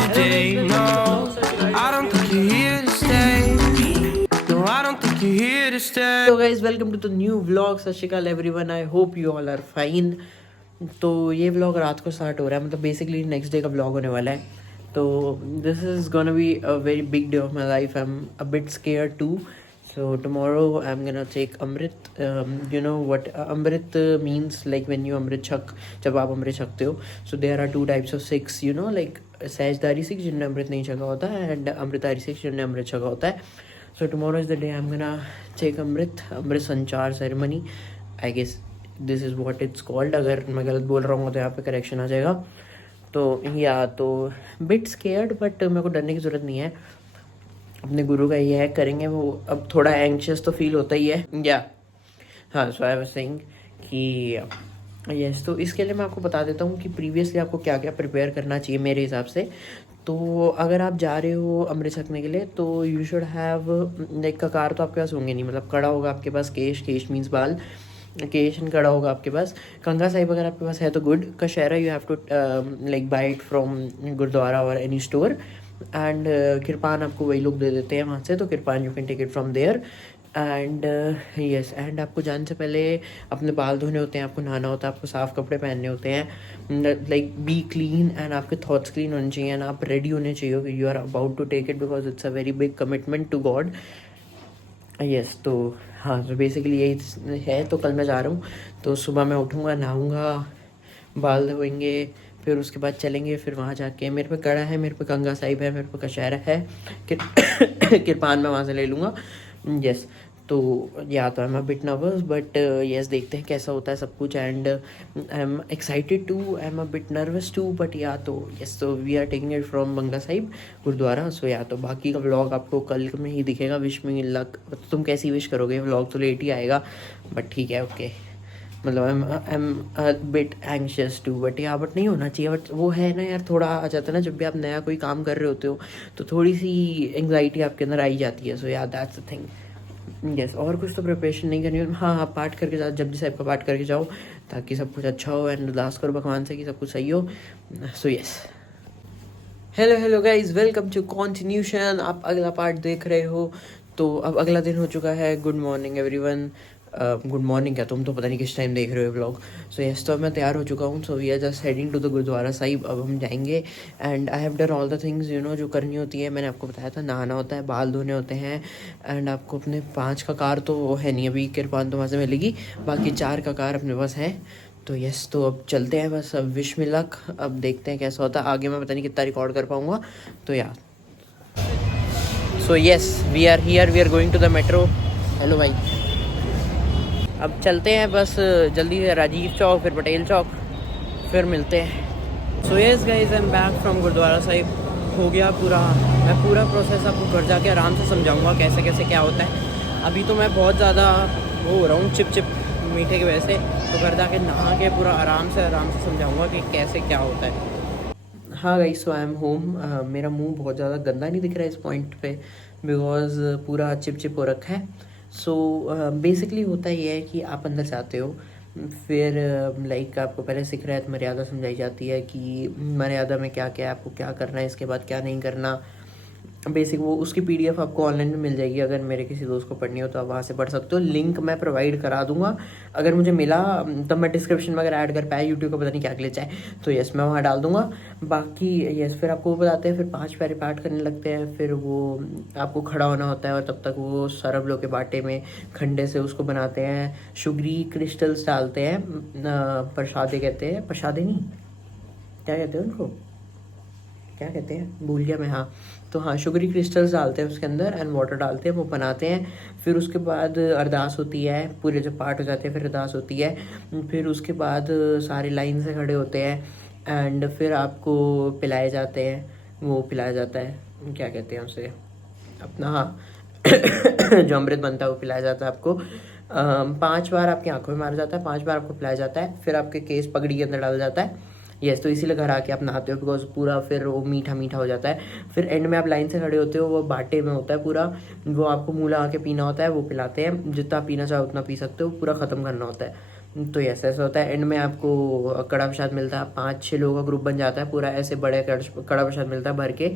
today. No, I don't think you're here to stay. No, I don't think you're here to stay. Hello guys, welcome to the new vlog. Sat Sri Akal everyone, I hope you all are fine. तो ये vlog रात को start हो रहा है, मतलब basically next day का vlog होने वाला है. तो this is gonna be a very big day of my life. I am a bit scared too. So tomorrow I'm gonna take Amrit. You know what Amrit means, like when you Amrit छक, जब आप अमृत छकते हो. So there are two types of Sikhs, you know, like Sahajdhari Sikhs जिन्होंने अमृत नहीं छका होता है, and Amritdhari Sikhs जिन्होंने अमृत छका होता है. So tomorrow is the day I'm gonna take अमृत संचार ceremony. I guess this is what it's called. अगर मैं गलत बोल रहा हूँ तो यहाँ पे करेक्शन आ जाएगा. तो या तो बिट स्केयर्ड, बट मेरे को डरने की ज़रूरत नहीं है. अपने गुरु का ये है, करेंगे वो. अब थोड़ा एंग्शियस तो फील होता ही है या हाँ. सो आई वाज सेइंग कि यस, तो इसके लिए मैं आपको बता देता हूँ कि प्रीवियसली आपको क्या क्या प्रिपेयर करना चाहिए मेरे हिसाब से. तो अगर आप जा रहे हो अमृत छकने के लिए तो यू शुड हैव लाइक ककार तो आपके पास होंगे नहीं, मतलब कड़ा होगा आपके पास. केश मीन्स बाल. केश एंड कड़ा होगा आपके पास. कंघा साहिब अगर आपके पास है तो good. Kachhera you have to like buy it from gurdwara और एनी स्टोर. एंड किरपान आपको वही लोग दे देते हैं वहाँ से, तो kirpan you can take it from there. And yes, and आपको जाने से पहले अपने बाल धोने होते हैं, आपको नहाना होता है, आपको साफ़ कपड़े पहनने होते हैं. लाइक बी क्लीन एंड आपके थॉट्स क्लीन होने चाहिए. एंड आप रेडी होने चाहिए कि you are about to take it, because it's a very big commitment to God. Yes, तो हाँ, तो बेसिकली यही है. तो कल मैं जा रहा हूँ, तो सुबह मैं उठूँगा, नहाऊँगा, बाल धोएंगे, फिर उसके बाद चलेंगे. फिर वहाँ जाके मेरे पे कड़ा है, मेरे पे कंघा साहिब है, मेरे पे कशहरा है, किरपान मैं वहाँ से ले लूँगा. यस, तो या तो I am a bit nervous, but yes, देखते हैं कैसा होता है सब कुछ. And I am excited too, I am a bit nervous too, but yeah तो यस, तो we are taking it from Bangla Sahib Gurdwara. So yeah तो बाकी का व्लॉग आपको कल में ही दिखेगा. Wish me luck. तुम कैसी विश करोगे, व्लॉग तो लेट ही आएगा, बट ठीक है, ओके. मतलब I am a bit anxious too, but yeah but नहीं होना चाहिए. बट वो है ना यार, थोड़ा आ जाता है ना जब भी आप नया कोई काम कर रहे होते हो, तो थोड़ी सी एंग्जाइटी आपके अंदर आई जाती है. सो या दैट्स द थिंग. यस, और कुछ तो प्रिपरेशन नहीं करनी है. हाँ, आप पाठ करके जाओ, जपजी साहिब का पाठ करके जाओ, ताकि सब कुछ अच्छा हो. एंड अरदास करो भगवान से कि सब कुछ सही हो. So yes, hello guys, welcome to continuation. आप अगला पार्ट देख रहे हो. तो अब अगला दिन हो चुका है. Good morning everyone. Good morning क्या, तुम तो पता नहीं किस टाइम देख रहे हो व्लॉग. सो यस, तो अब मैं तैयार हो चुका हूँ. So we are just heading to the gurdwara sahib. अब हम जाएंगे. And I have done all the things, you know, जो करनी होती है. मैंने आपको बताया था, नहाना होता है, बाल धोने होते हैं. एंड आपको अपने 5 ककार तो वो है नहीं अभी, किरपान तो वहाँ से मिलेगी, बाकी 4 ककार अपने पास है. तो यस, तो अब चलते हैं बस. अब विश मी लक. अब देखते हैं कैसा होता है आगे. मैं पता नहीं कितना रिकॉर्ड कर पाऊँगा. तो यार, so yes, we are here, we are going to the metro. Hello भाई, अब चलते हैं बस जल्दी से. राजीव चौक, फिर पटेल चौक, फिर मिलते हैं. So yes guys, I am back from gurdwara sahib. हो गया पूरा. मैं पूरा प्रोसेस आपको घर जाके आराम से समझाऊंगा कैसे कैसे क्या होता है. अभी तो मैं बहुत ज़्यादा वो हो रहा हूँ चिप मीठे की वजह से. तो घर जाके नहा के पूरा आराम से समझाऊंगा कि कैसे क्या होता है. हाँ guys, so I am home. मेरा मुंह बहुत ज़्यादा गंदा नहीं दिख रहा है इस पॉइंट पे, बिकॉज पूरा चिप हो रखा है. सो बेसिकली होता ये है कि आप अंदर जाते हो, फिर लाइक आपको पहले सिख रहा है तो मर्यादा समझाई जाती है कि मर्यादा में क्या क्या है, आपको क्या करना है, इसके बाद क्या नहीं करना. बेसिक वो उसकी पीडीएफ आपको ऑनलाइन में मिल जाएगी. अगर मेरे किसी दोस्त को पढ़नी हो तो आप वहाँ से पढ़ सकते हो. लिंक मैं प्रोवाइड करा दूंगा अगर मुझे मिला, तब मैं डिस्क्रिप्शन में अगर ऐड कर पाया. यूट्यूब का पता नहीं क्या ग्लिच है, तो यस, मैं वहाँ डाल दूंगा. बाकी यस, फिर आपको वो बताते हैं, फिर 5 पैरे पाठ करने लगते हैं. फिर वो आपको खड़ा होना होता है, और तब तक वो सरब लो के बाटे में खंडे से उसको बनाते हैं. शुगरी क्रिस्टल्स डालते हैं, प्रसादे कहते हैं, प्रसादे नहीं, क्या कहते हैं उनको, क्या कहते हैं, भूल गया मैं. हाँ, तो हाँ, शुगरी क्रिस्टल्स डालते हैं उसके अंदर, एंड वाटर डालते हैं, वो बनाते हैं. फिर उसके बाद अरदास होती है. पूरे जब पाठ हो जाते हैं फिर अरदास होती है. फिर उसके बाद सारे लाइन से खड़े होते हैं. एंड फिर आपको पिलाए जाते हैं, वो पिलाया जाता है, क्या कहते हैं उसे, अपना, हाँ, जो अमृत बनता है वो पिलाया जाता है आपको. 5 बार आपकी आंखों में मारा जाता है, 5 बार आपको पिलाया जाता है. फिर आपके केस पगड़ी के अंदर डाला जाता है. यस, तो इसीलिए घर आके आप नहाते हो, बिकॉज पूरा फिर वो मीठा हो जाता है. फिर एंड में आप लाइन से खड़े होते हो, वो बाटे में होता है पूरा, वो आपको मुँह लगा के पीना होता है, वो पिलाते हैं. जितना पीना चाहो उतना पी सकते हो, पूरा ख़त्म करना होता है. तो यस ऐसा होता है। एंड में आपको कड़ा प्रसाद मिलता है, 5-6 लोगों का ग्रुप बन जाता है पूरा, ऐसे बड़े कड़ा प्रसाद मिलता है भर के,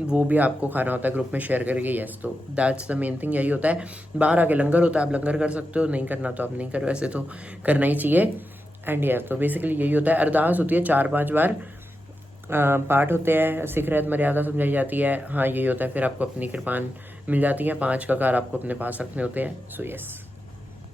वो भी आपको खाना होता है ग्रुप में शेयर करके। यस, तो दैट्स द मेन थिंग, यही होता है। बाहर आके लंगर होता है, आप लंगर कर सकते हो, नहीं करना तो आप नहीं करो, ऐसे तो करना ही चाहिए। एंड यस, तो बेसिकली यही होता है। अरदास होती है 4-5 बार, पाठ होते हैं, सिख रहत मर्यादा समझाई जाती है। हाँ यही होता है, फिर आपको अपनी कृपान मिल जाती है, 5 ककार आपको अपने पास रखने होते हैं। So yes,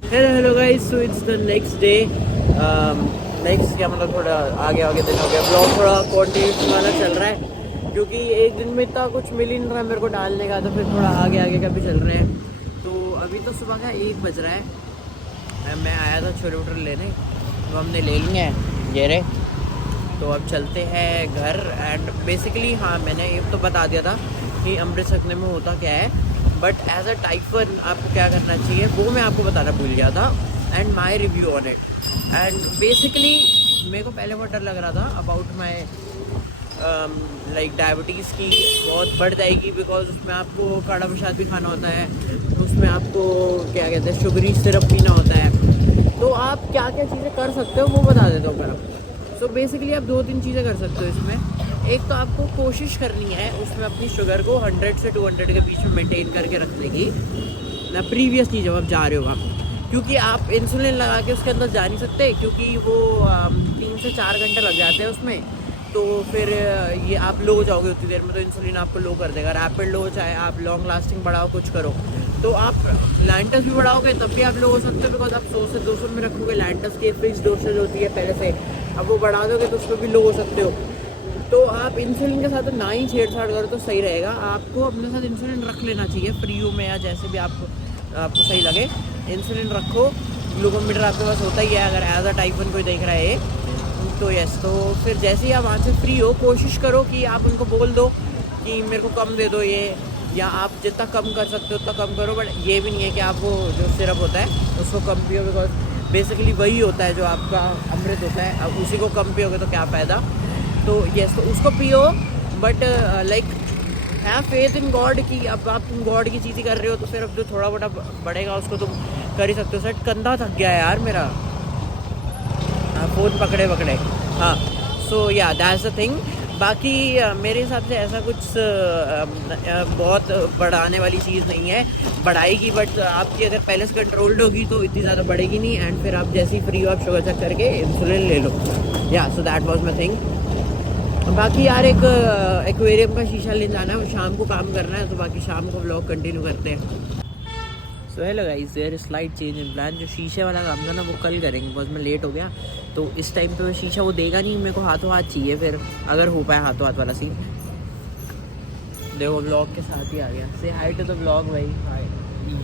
hello guys, so it's the next day. Next क्या मतलब थोड़ा आगे दिन हो गया, ब्लॉग थोड़ा कंटिन्यू वाला चल रहा है क्योंकि एक दिन में इतना कुछ मिल ही नहीं रहा है मेरे को डालने का, तो फिर थोड़ा आगे का भी चल रहे हैं। तो अभी तो सुबह का 1 बज रहा है, मैं आया था छोले भटूरे लेने, तो हमने ले लिए हैं ये रे। तो अब चलते हैं घर। एंड बेसिकली हाँ, मैंने ये तो बता दिया था कि अमृत सकने में होता क्या है, बट एज अ टाइपर आपको क्या करना चाहिए वो मैं आपको बताना भूल गया था। And my review on it. And basically मेरे को पहले बहुत डर लग रहा था अबाउट माई लाइक डायबिटीज़ की बहुत बढ़ जाएगी, बिकॉज उसमें आपको काढ़ा प्रसाद भी खाना होता है, तो उसमें आपको क्या कहते हैं शुगरी सिरप पीना होता है। तो आप क्या क्या चीज़ें कर सकते हो वो बता देता हूँ मैं आपको। सो बेसिकली आप 2-3 चीज़ें कर सकते हो इसमें। एक तो आपको कोशिश करनी है उसमें अपनी शुगर को 100 से 200 के बीच में मेंटेन करके रखने की, ना प्रीवियसली जब आप जा रहे हो आप, क्योंकि आप इंसुलिन लगा के उसके अंदर जा नहीं सकते, क्योंकि वो 3 से 4 घंटे लग जाते हैं उसमें। तो फिर ये आप लो हो जाओगे उतनी देर में, तो इंसुलिन आपको लो कर देगा, रैपिड लो, चाहे आप लॉन्ग लास्टिंग बढ़ाओ कुछ करो। तो आप लैंटस भी बढ़ाओगे तब भी आप लो हो सकते हो, बिकॉज आप 100 से 200 में रखोगे। लैंटस की फिक्स डोसेज होती है पहले से, अब वो बढ़ा दोगे तो उसमें भी लो हो सकते हो। तो आप इंसुलिन के साथ ना ही छेड़छाड़ करो तो सही रहेगा। आपको अपने साथ इंसुलिन रख लेना चाहिए फ्रीओ में या जैसे भी आपको सही लगे, इंसुलिन रखो। ग्लूकोमीटर आपके पास होता ही है अगर एज अ टाइप 1 कोई देख रहा है। तो यस, तो फिर जैसे ही आप वहाँ से फ्री हो कोशिश करो कि आप उनको बोल दो कि मेरे को कम दे दो ये, या आप जितना कम कर सकते हो उतना कम करो। बट ये भी नहीं है कि आप वो जो सिरप होता है उसको कम पियो, बिकॉज बेसिकली वही होता है जो आपका अमृत होता है, अब उसी को कम पियोगे तो क्या फ़ायदा। तो यस, तो उसको पियो, but like have faith in God कि अब आप तुम गॉड की चीज़ ही कर रहे हो, तो फिर अब जो थोड़ा मोटा बढ़ेगा उसको तुम कर ही सकते हो। सेट कंधा थक गया है यार मेरा, फ़ोन पकड़े हाँ। सो या दैट्स द थिंग। बाकी मेरे हिसाब से ऐसा कुछ बहुत बढ़ाने वाली चीज़ नहीं है, बढ़ाएगी बट आपकी अगर पहले से कंट्रोल्ड होगी तो इतनी ज़्यादा बढ़ेगी नहीं। एंड फिर आप जैसे ही फ्री हो आप शुगर चेक करके इंसुलिन ले लो। या so that was my thing. बाकी यार एक एक्वेरियम का शीशा ले जाना है, शाम को काम करना है, तो बाकी शाम को व्लॉग कंटिन्यू करते हैं। So hello guys, there is slight change in plan. जो शीशे वाला काम था ना वो कल करेंगे, बिकॉज मैं लेट हो गया, तो इस टाइम पे शीशा वो देगा नहीं, मेरे को हाथों हाथ चाहिए फिर, अगर हो पाए हाथों हाथ वाला सीन। देखो व्लॉग के साथ ही आ गया। से हाय टू द व्लॉग भाई, hi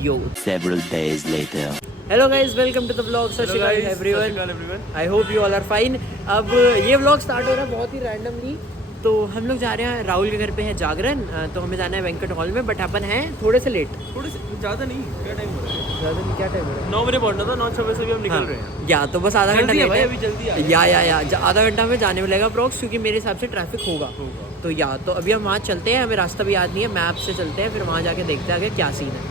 yo. Several days later. Hello guys, welcome to the vlog. Sat Sri Akal everyone, I hope you all are fine. अब ये व्लॉग स्टार्ट हो रहा है बहुत ही रैंडमली। तो हम लोग जा रहे हैं, राहुल के घर पे है जागरण, तो हमें जाना है वेंकट हॉल में, बट अपन हैं थोड़े से लेट, थोड़े से ज़्यादा नहीं। क्या टाइम हो रहा है? ज़्यादा नहीं, क्या टाइम हो रहा है? 9 बजे पहुंचना था, 9:06 से भी हम निकल रहे हैं। या तो बस आधा घंटा जल्दी है भाई, लेट अभी जल्दी आ या आधा घंटा हमें जाने में लगेगा अप्रॉक्स, क्योंकि मेरे हिसाब से ट्रैफिक होगा। तो या तो अभी हम वहाँ चलते हैं, हमें रास्ता भी याद नहीं है, मैप से चलते हैं, फिर वहाँ जाके देखते हैं आगे क्या सीन है।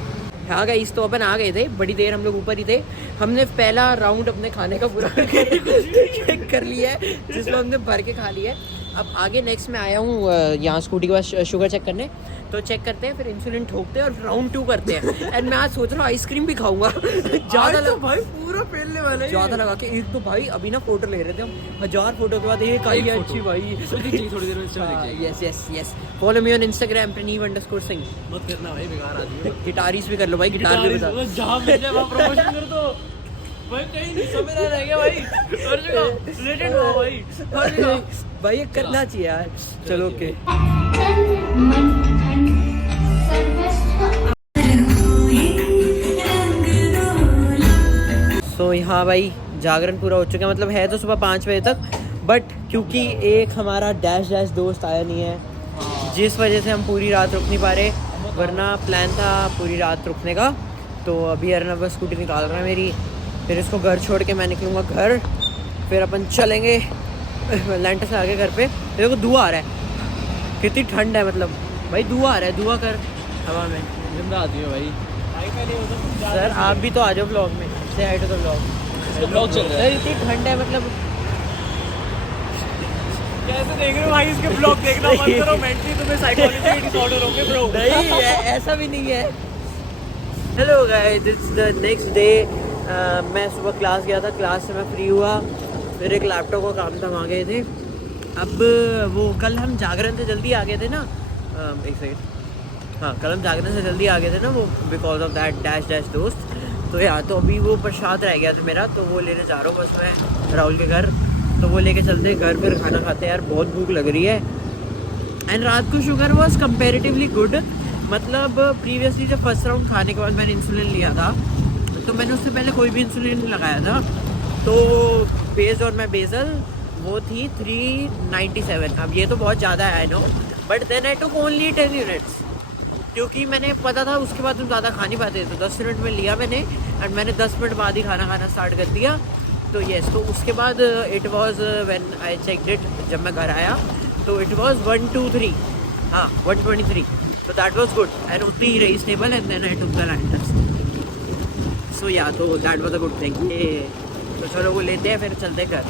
हाँ गाइस, तो अपन आ गए थे, बड़ी देर हम लोग ऊपर ही थे। हमने पहला राउंड अपने खाने का पूरा चेक कर लिया है, जिसमें हमने भर के खा लिया है। अब आगे नेक्स्ट में आया हूँ यहाँ स्कूटी के पास शुगर चेक करने, तो चेक करते हैं, फिर इंसुलिन ठोकते हैं और राउंड 2 करते हैं। एंड मैं आज सोच रहा हूँ आइसक्रीम भी खाऊंगा। ज़्यादा तो भाई पूरा फैलने वाला है, ज़्यादा लगा के। एक तो भाई अभी ना फोटो ले रहे थे हम, 1000 फोटो के बाद एक आई है अच्छी भाई। थोड़ी देर में yes follow me on Instagram Praneev_Singh। मत करना भाई, बेकार आदमी। गिटारिस भी कर लो भाई, गिटार भी बता। जहाँ मिल जाए वहाँ प्रमोशन कर दो भाई, कहीं नहीं समय ना रह गया भाई, हर जगह रिलेटेड हो भाई, हर जगह भाई ये करना चाहिए यार। चलो ओके। सो यहाँ भाई जागरण पूरा हो चुका है, मतलब है तो सुबह 5 बजे तक, बट क्योंकि एक हमारा डैश दोस्त आया नहीं है, जिस वजह से हम पूरी रात रुक नहीं पा रहे, वरना प्लान था पूरी रात रुकने का। तो अभी अर्नब स्कूटी निकाल रहा है मेरी, फिर इसको घर छोड़ के मैं निकलूँगा घर, फिर अपन चलेंगे लैंटर से आगे घर पे। देखो धुआं आ रहा है, कितनी ठंड है, मतलब भाई धुआं आ रहा है, धुआं कर हवा में, जिंदा आदमी है भाई। सर आप भी तो आ जाओ ब्लॉग में, से हाय टू द ब्लॉग। इसका ब्लॉग चल रहा है। इतनी ठंड है मतलब कैसे देख रहे हो भाई इसके ब्लॉग देखना मत करो, मेंटली तुम्हें साइकोलॉजी डिसऑर्डर होंगे ब्रो। नहीं ऐसा भी नहीं है। Hello guys, it's the next day. मैं सुबह क्लास गया था, क्लास से मैं फ्री हुआ, फिर एक लैपटॉप का काम था, वहाँ गए थे। अब वो कल हम जागरण से जल्दी आ गए थे ना, एक सेकंड, हाँ कल हम जागरण से जल्दी आ गए थे ना, वो because of that dash dash दोस्त। तो यार तो अभी वो प्रसाद रह गया था मेरा, तो वो लेने जा रहा हूँ बस मैं राहुल के घर। तो वो लेके चलते घर, फिर खाना खाते हैं यार, बहुत भूख लग रही है। एंड रात को शुगर वॉज कंपेरेटिवली गुड, मतलब प्रीवियसली जब फर्स्ट राउंड खाने के बाद मैंने इंसुलिन लिया था, तो मैंने उससे पहले कोई भी इंसुलिन नहीं लगाया था, तो बेस्ड ऑन माई बेसल वो थी 397। अब ये तो बहुत ज़्यादा है I know, but then I took only 10 units, क्योंकि मैंने पता था उसके बाद तुम ज़्यादा खा नहीं पाते, तो 10 मिनट में लिया मैंने, एंड मैंने 10 मिनट बाद ही खाना खाना स्टार्ट कर दिया। तो येस, तो उसके बाद it was when I checked it, जब मैं घर आया तो इट वॉज 123, हाँ 123, तो दैट वॉज गुड, एंड उतनी ही रही stable, and then I took the land test. So yeah तो that was a good thing. तो चलो वो लेते हैं, फिर चलते घर।